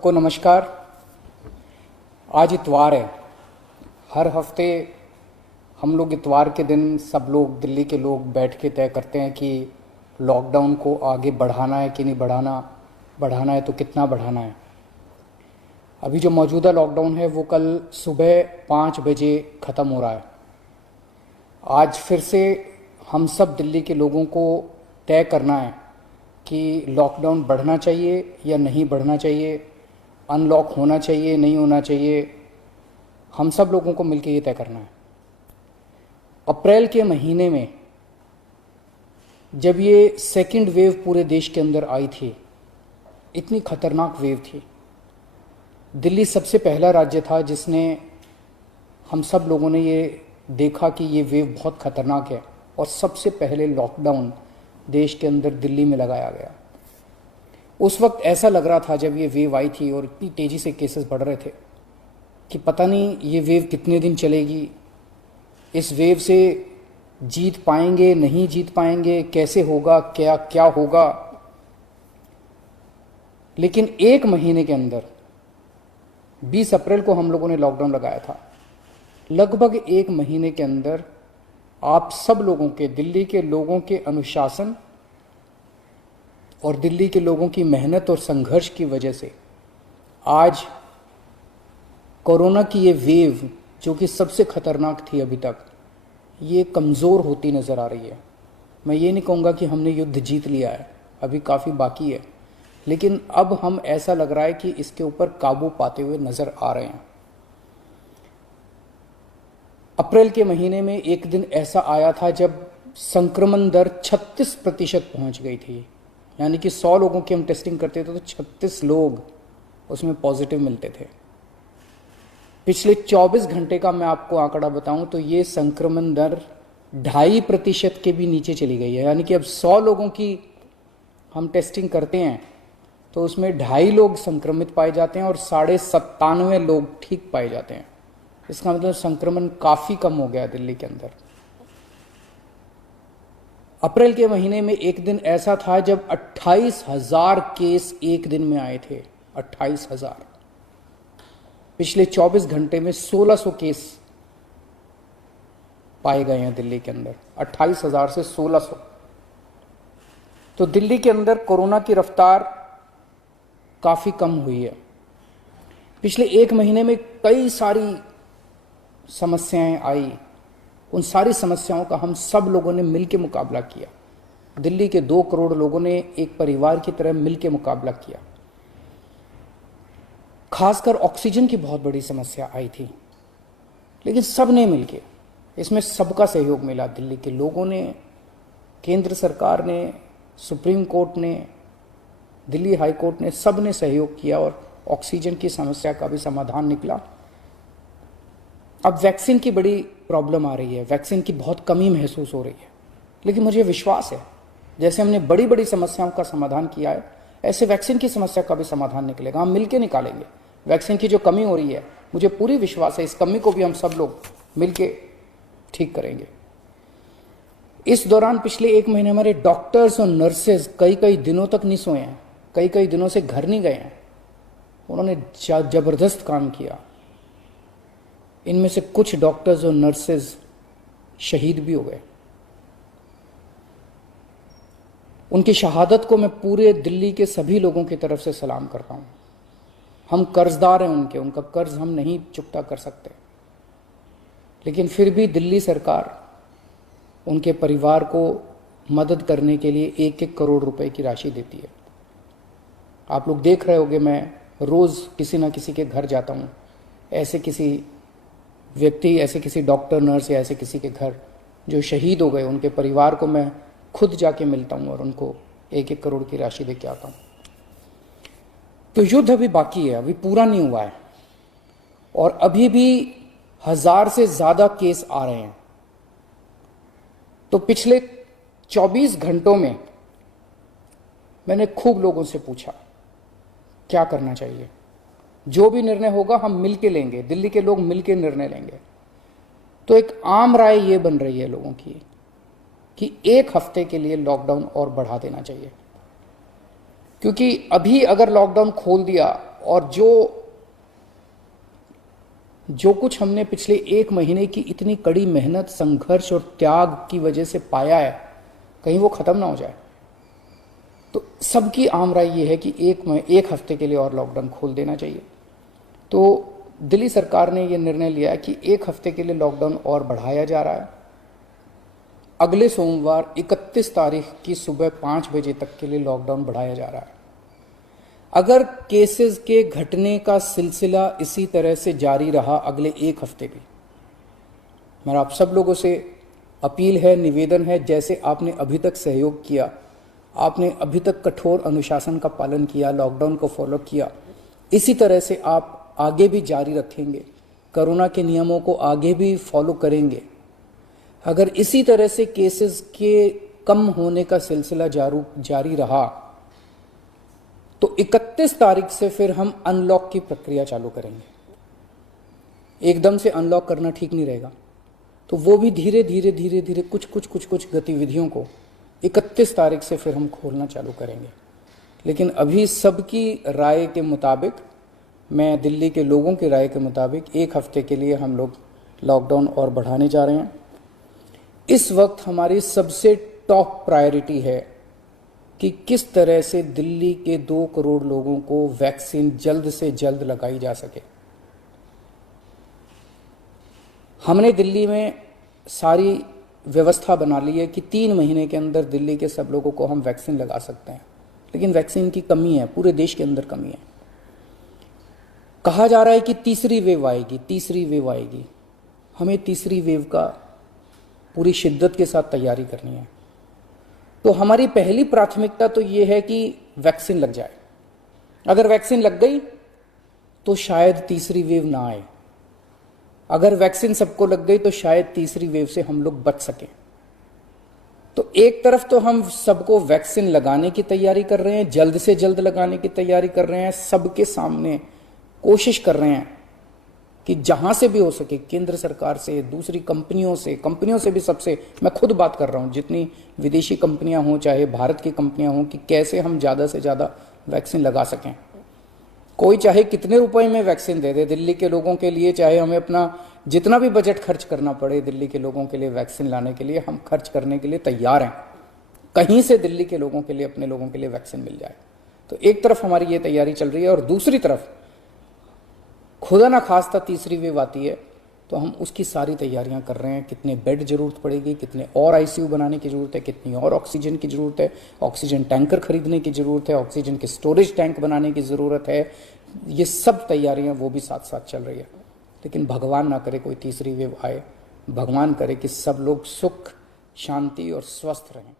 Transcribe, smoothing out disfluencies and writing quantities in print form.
को नमस्कार। आज इतवार है। हर हफ्ते हम लोग इतवार के दिन सब लोग दिल्ली के लोग बैठ के तय करते हैं कि लॉकडाउन को आगे बढ़ाना है कि नहीं बढ़ाना, बढ़ाना है तो कितना बढ़ाना है। अभी जो मौजूदा लॉकडाउन है वो कल सुबह 5 बजे ख़त्म हो रहा है। आज फिर से हम सब दिल्ली के लोगों को तय करना है कि लॉकडाउन बढ़ना चाहिए या नहीं बढ़ना चाहिए, अनलॉक होना चाहिए नहीं होना चाहिए। हम सब लोगों को मिलकर ये तय करना है। अप्रैल के महीने में जब ये सेकंड वेव पूरे देश के अंदर आई थी, इतनी खतरनाक वेव थी, दिल्ली सबसे पहला राज्य था जिसने, हम सब लोगों ने ये देखा कि ये वेव बहुत खतरनाक है और सबसे पहले लॉकडाउन देश के अंदर दिल्ली में लगाया गया। उस वक्त ऐसा लग रहा था जब ये वेव आई थी और इतनी तेज़ी से केसेस बढ़ रहे थे कि पता नहीं ये वेव कितने दिन चलेगी, इस वेव से जीत पाएंगे नहीं जीत पाएंगे, कैसे होगा, क्या क्या होगा। लेकिन एक महीने के अंदर 20 अप्रैल को हम लोगों ने लॉकडाउन लगाया था। लगभग एक महीने के अंदर आप सब लोगों के, दिल्ली के लोगों के अनुशासन और दिल्ली के लोगों की मेहनत और संघर्ष की वजह से आज कोरोना की ये वेव जो कि सबसे खतरनाक थी अभी तक, ये कमज़ोर होती नज़र आ रही है। मैं ये नहीं कहूँगा कि हमने युद्ध जीत लिया है, अभी काफ़ी बाकी है, लेकिन अब हम, ऐसा लग रहा है कि इसके ऊपर काबू पाते हुए नज़र आ रहे हैं। अप्रैल के महीने में एक दिन ऐसा आया था जब संक्रमण दर 36% पहुंच गई थी। यानी कि 100 लोगों की हम टेस्टिंग करते थे तो 36 लोग उसमें पॉजिटिव मिलते थे। पिछले 24 घंटे का मैं आपको आंकड़ा बताऊं तो ये संक्रमण दर 2.5% के भी नीचे चली गई है। यानी कि अब 100 लोगों की हम टेस्टिंग करते हैं तो उसमें 2.5 लोग संक्रमित पाए जाते हैं और 97.5 लोग ठीक पाए जाते हैं। इसका मतलब संक्रमण काफ़ी कम हो गया दिल्ली के अंदर। अप्रैल के महीने में एक दिन ऐसा था जब 28,000 केस एक दिन में आए थे। 28,000। पिछले 24 घंटे में 1600 केस पाए गए हैं दिल्ली के अंदर। 28,000 से 1600। तो दिल्ली के अंदर कोरोना की रफ्तार काफ़ी कम हुई है। पिछले एक महीने में कई सारी समस्याएं आई। उन सारी समस्याओं का हम सब लोगों ने मिलकर मुकाबला किया। दिल्ली के 2 करोड़ लोगों ने एक परिवार की तरह मिलकर मुकाबला किया। खासकर ऑक्सीजन की बहुत बड़ी समस्या आई थी, लेकिन सब ने मिलकर, इसमें सबका सहयोग मिला। दिल्ली के लोगों ने, केंद्र सरकार ने, सुप्रीम कोर्ट ने, दिल्ली हाई कोर्ट ने, सब ने सहयोग किया और ऑक्सीजन की समस्या का भी समाधान निकला। अब वैक्सीन की बड़ी प्रॉब्लम आ रही है, वैक्सीन की बहुत कमी महसूस हो रही है, लेकिन मुझे विश्वास है जैसे हमने बड़ी बड़ी समस्याओं का समाधान किया है, ऐसे वैक्सीन की समस्या का भी समाधान निकलेगा। हम मिलकर निकालेंगे वैक्सीन की जो कमी हो रही है। मुझे पूरी विश्वास है इस कमी को भी हम सब लोग मिलकर ठीक करेंगे। इस दौरान पिछले एक महीने हमारे डॉक्टर्स और नर्सेज कई कई दिनों तक नहीं सोए हैं, कई कई दिनों से घर नहीं गए हैं। उन्होंने जबरदस्त काम किया। इनमें से कुछ डॉक्टर्स और नर्सेज शहीद भी हो गए। उनकी शहादत को मैं पूरे दिल्ली के सभी लोगों की तरफ से सलाम करता हूं। हम कर्जदार हैं उनके, उनका कर्ज हम नहीं चुकता कर सकते, लेकिन फिर भी दिल्ली सरकार उनके परिवार को मदद करने के लिए 1-1 करोड़ रुपए की राशि देती है। आप लोग देख रहे होंगे, मैं रोज़ किसी ना किसी के घर जाता हूँ। ऐसे किसी व्यक्ति, ऐसे किसी डॉक्टर, नर्स या ऐसे किसी के घर जो शहीद हो गए, उनके परिवार को मैं खुद जाके मिलता हूँ और उनको 1-1 करोड़ की राशि दे के आता हूँ। तो युद्ध अभी बाकी है, अभी पूरा नहीं हुआ है और अभी भी 1000 से ज़्यादा केस आ रहे हैं। तो पिछले 24 घंटों में मैंने खूब लोगों से पूछा क्या करना चाहिए। जो भी निर्णय होगा हम मिलके लेंगे, दिल्ली के लोग मिलके निर्णय लेंगे। तो एक आम राय ये बन रही है लोगों की कि 1 हफ्ते के लिए लॉकडाउन और बढ़ा देना चाहिए, क्योंकि अभी अगर लॉकडाउन खोल दिया और जो कुछ हमने पिछले 1 महीने की इतनी कड़ी मेहनत, संघर्ष और त्याग की वजह से पाया है, कहीं वो खत्म ना हो जाए। तो सबकी आम राय ये है कि एक हफ्ते के लिए और लॉकडाउन खोल देना चाहिए। तो दिल्ली सरकार ने ये निर्णय लिया है कि 1 हफ्ते के लिए लॉकडाउन और बढ़ाया जा रहा है। अगले सोमवार 31 तारीख की सुबह 5 बजे तक के लिए लॉकडाउन बढ़ाया जा रहा है। अगर केसेस के घटने का सिलसिला इसी तरह से जारी रहा अगले 1 हफ्ते भी, मेरा आप सब लोगों से अपील है, निवेदन है, जैसे आपने अभी तक सहयोग किया, आपने अभी तक कठोर अनुशासन का पालन किया, लॉकडाउन को फॉलो किया, इसी तरह से आप आगे भी जारी रखेंगे, कोरोना के नियमों को आगे भी फॉलो करेंगे, अगर इसी तरह से केसेस के कम होने का सिलसिला जारी रहा तो 31 तारीख से फिर हम अनलॉक की प्रक्रिया चालू करेंगे। एकदम से अनलॉक करना ठीक नहीं रहेगा, तो वो भी धीरे धीरे कुछ गतिविधियों को 31 तारीख से फिर हम खोलना चालू करेंगे। लेकिन अभी सबकी राय के मुताबिक, मैं दिल्ली के लोगों की राय के मुताबिक 1 हफ्ते के लिए हम लोग लॉकडाउन और बढ़ाने जा रहे हैं। इस वक्त हमारी सबसे टॉप प्रायोरिटी है कि किस तरह से दिल्ली के 2 करोड़ लोगों को वैक्सीन जल्द से जल्द लगाई जा सके। हमने दिल्ली में सारी व्यवस्था बना ली है कि 3 महीने के अंदर दिल्ली के सब लोगों को हम वैक्सीन लगा सकते हैं, लेकिन वैक्सीन की कमी है, पूरे देश के अंदर कमी है। कहा जा रहा है कि तीसरी वेव आएगी। हमें तीसरी वेव का पूरी शिद्दत के साथ तैयारी करनी है। तो हमारी पहली प्राथमिकता तो ये है कि वैक्सीन लग जाए। अगर वैक्सीन लग गई तो शायद तीसरी वेव ना आए। अगर वैक्सीन सबको लग गई तो शायद तीसरी वेव से हम लोग बच सकें। तो एक तरफ तो हम सबको वैक्सीन लगाने की तैयारी कर रहे हैं, जल्द से जल्द लगाने की तैयारी कर रहे हैं, सबके सामने कोशिश कर रहे हैं कि जहां से भी हो सके, केंद्र सरकार से, दूसरी कंपनियों से भी, सबसे मैं खुद बात कर रहा हूं, जितनी विदेशी कंपनियां हों चाहे भारत की कंपनियां हों, कि कैसे हम ज़्यादा से ज़्यादा वैक्सीन लगा सकें। कोई चाहे कितने रुपए में वैक्सीन दे दे दिल्ली के लोगों के लिए, चाहे हमें अपना जितना भी बजट खर्च करना पड़े दिल्ली के लोगों के लिए वैक्सीन लाने के लिए, हम खर्च करने के लिए तैयार हैं। कहीं से दिल्ली के लोगों के लिए, अपने लोगों के लिए वैक्सीन मिल जाए। तो एक तरफ हमारी ये तैयारी चल रही है, और दूसरी तरफ खुदा ना खास्ता तीसरी वेव आती है तो हम उसकी सारी तैयारियां कर रहे हैं। कितने बेड जरूरत पड़ेगी, कितने और आईसीयू बनाने की जरूरत है, कितनी और ऑक्सीजन की जरूरत है, ऑक्सीजन टैंकर खरीदने की जरूरत है, ऑक्सीजन के स्टोरेज टैंक बनाने की जरूरत है। ये सब तैयारियां वो भी साथ साथ चल रही है। लेकिन भगवान ना करे कोई तीसरी वेव आए, भगवान करे कि सब लोग सुख, शांति और स्वस्थ रहें।